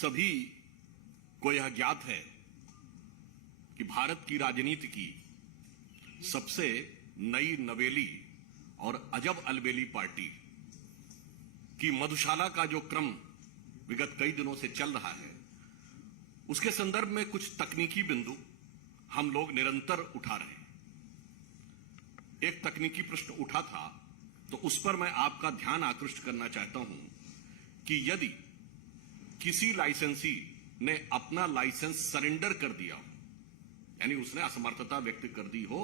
सभी को यह ज्ञात है कि भारत की राजनीति की सबसे नई नवेली और अजब अलबेली पार्टी की मधुशाला का जो क्रम विगत कई दिनों से चल रहा है, उसके संदर्भ में कुछ तकनीकी बिंदु हम लोग निरंतर उठा रहे हैं। एक तकनीकी प्रश्न उठा था, तो उस पर मैं आपका ध्यान आकृष्ट करना चाहता हूं कि यदि किसी लाइसेंसी ने अपना लाइसेंस सरेंडर कर दिया हो, यानी उसने असमर्थता व्यक्त कर दी हो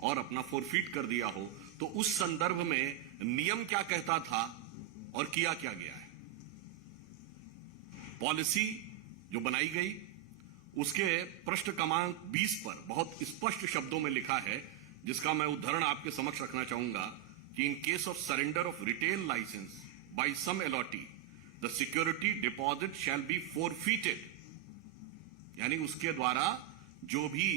और अपना फोरफीट कर दिया हो, तो उस संदर्भ में नियम क्या कहता था और किया क्या गया है। पॉलिसी जो बनाई गई, उसके पृष्ठ क्रमांक 20 पर बहुत स्पष्ट शब्दों में लिखा है, जिसका मैं उदाहरण आपके समक्ष रखना चाहूंगा कि in case of surrender of retail licence by some allottee the security deposit shall be forfeited, यानी उसके द्वारा जो भी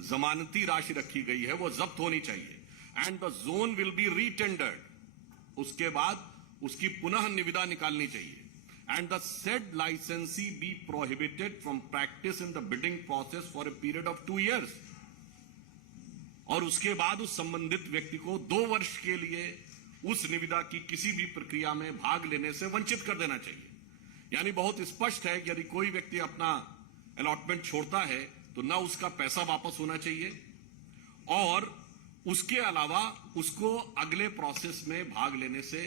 जमानती राशि रखी गई है वो जब्त होनी चाहिए। And the zone will be retendered, उसके बाद उसकी पुनः निविदा निकालनी चाहिए। And the said licensee be prohibited from practice in the bidding process for a period of 2 years, और उसके बाद उस संबंधित व्यक्ति को 2 वर्ष के लिए उस निविदा की किसी भी प्रक्रिया में भाग लेने से वंचित कर देना चाहिए। यानी बहुत स्पष्ट है कि यदि कोई व्यक्ति अपना अलॉटमेंट छोड़ता है तो ना उसका पैसा वापस होना चाहिए, और उसके अलावा उसको अगले प्रोसेस में भाग लेने से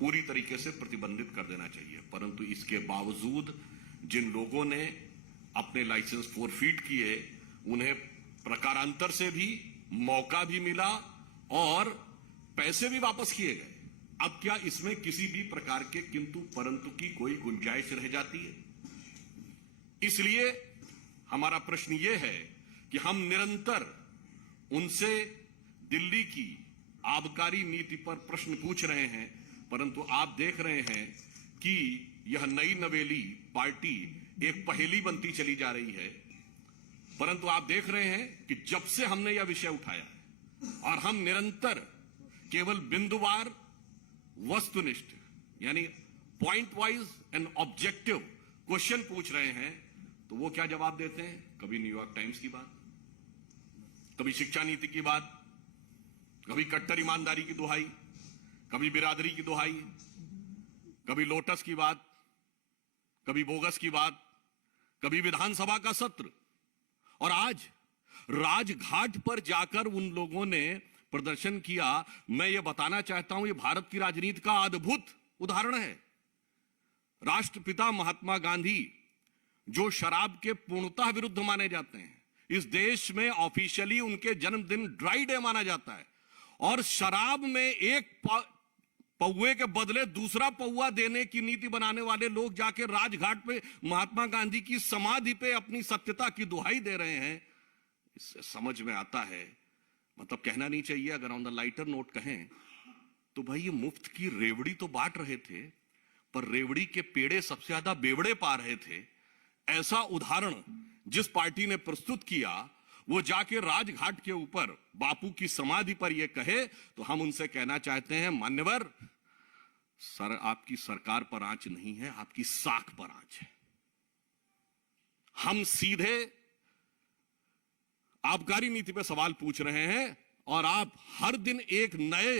पूरी तरीके से प्रतिबंधित कर देना चाहिए। परंतु इसके बावजूद जिन लोगों ने अपने लाइसेंस फोरफीट किए, उन्हें प्रकारांतर से भी मौका भी मिला और पैसे भी वापस किए गए। अब क्या इसमें किसी भी प्रकार के किंतु परंतु की कोई गुंजाइश रह जाती है? इसलिए हमारा प्रश्न यह है कि हम निरंतर उनसे दिल्ली की आबकारी नीति पर प्रश्न पूछ रहे हैं, परंतु आप देख रहे हैं कि यह नई नवेली पार्टी एक पहेली बनती चली जा रही है। परंतु आप देख रहे हैं कि जब से हमने यह विषय उठाया है और हम निरंतर केवल बिंदुवार वस्तुनिष्ठ, यानी point wise and objective question पूछ रहे हैं, तो वो क्या जवाब देते हैं? कभी न्यूयॉर्क टाइम्स की बात, कभी शिक्षा नीति की बात, कभी कट्टर ईमानदारी की दुहाई, कभी बिरादरी की दुहाई, कभी लोटस की बात, कभी बोगस की बात, कभी विधानसभा का सत्र, और आज राजघाट पर जाकर उन लोगों ने प्रदर्शन किया। मैं ये बताना चाहता हूं, ये भारत की राजनीति का अद्भुत उदाहरण है। राष्ट्रपिता महात्मा गांधी, जो शराब के पूर्णतः विरुद्ध माने जाते हैं, इस देश में ऑफिशियली उनके जन्मदिन ड्राई डे माना जाता है, और शराब में एक पौवे के बदले दूसरा पौवा देने की नीति बनाने वाले लोग जाके राजघाट पे महात्मा गांधी की समाधि पे अपनी सत्यता की दुहाई दे रहे हैं। इससे समझ में आता है, मतलब कहना नहीं चाहिए, अगर ऑन द लाइटर नोट कहें तो भाई ये मुफ्त की रेवड़ी तो बांट रहे थे, पर रेवड़ी के पेड़े सबसे ज्यादा बेवड़े पा रहे थे। ऐसा उदाहरण जिस पार्टी ने प्रस्तुत किया, वो जाके राजघाट के ऊपर बापू की समाधि पर यह कहे, तो हम उनसे कहना चाहते हैं, मान्यवर सर, आपकी सरकार पर आंच नहीं है, आपकी साख पर आंच है। हम सीधे आबकारी नीति पर सवाल पूछ रहे हैं और आप हर दिन एक नए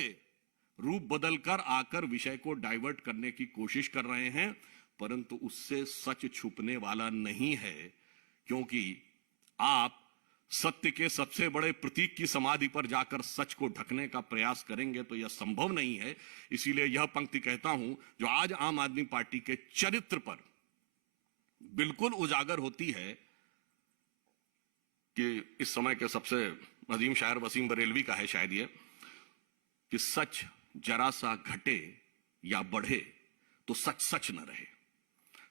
रूप बदलकर आकर विषय को डाइवर्ट करने की कोशिश कर रहे हैं, परंतु उससे सच छुपने वाला नहीं है, क्योंकि आप सत्य के सबसे बड़े प्रतीक की समाधि पर जाकर सच को ढकने का प्रयास करेंगे तो यह संभव नहीं है। इसीलिए यह पंक्ति कहता हूं जो आज आम आदमी पार्टी के चरित्र पर बिल्कुल उजागर होती है, कि इस समय के सबसे अजीम शायर वसीम बरेलवी का है शायद यह, कि सच जरा सा घटे या बढ़े तो सच सच न रहे,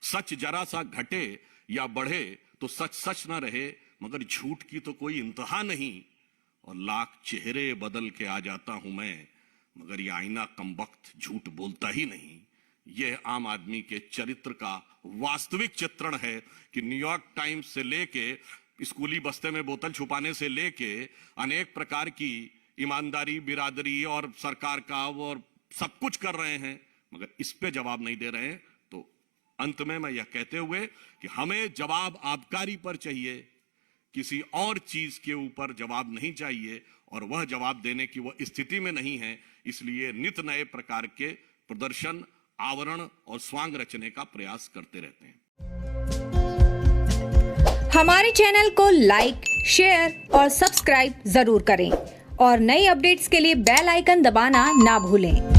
सच जरा सा घटे या बढ़े तो सच सच न रहे, मगर झूठ की तो कोई इंतहा नहीं, और लाख चेहरे बदल के आ जाता हूं मैं, मगर ये आईना कमबख्त झूठ बोलता ही नहीं। यह आम आदमी के चरित्र का वास्तविक चित्रण है कि न्यूयॉर्क टाइम्स से लेके स्कूली बस्ते में बोतल छुपाने से लेके अनेक प्रकार की ईमानदारी, बिरादरी और सरकार का और सब कुछ कर रहे हैं, मगर इस पे जवाब नहीं दे रहे हैं। तो अंत में मैं यह कहते हुए कि हमें जवाब आबकारी पर चाहिए, किसी और चीज के ऊपर जवाब नहीं चाहिए, और वह जवाब देने की वह स्थिति में नहीं है, इसलिए नित नए प्रकार के प्रदर्शन, आवरण और स्वांग रचने का प्रयास करते रहते हैं। हमारे चैनल को लाइक, शेयर और सब्सक्राइब जरूर करें और नई अपडेट्स के लिए बेल आइकन दबाना ना भूलें।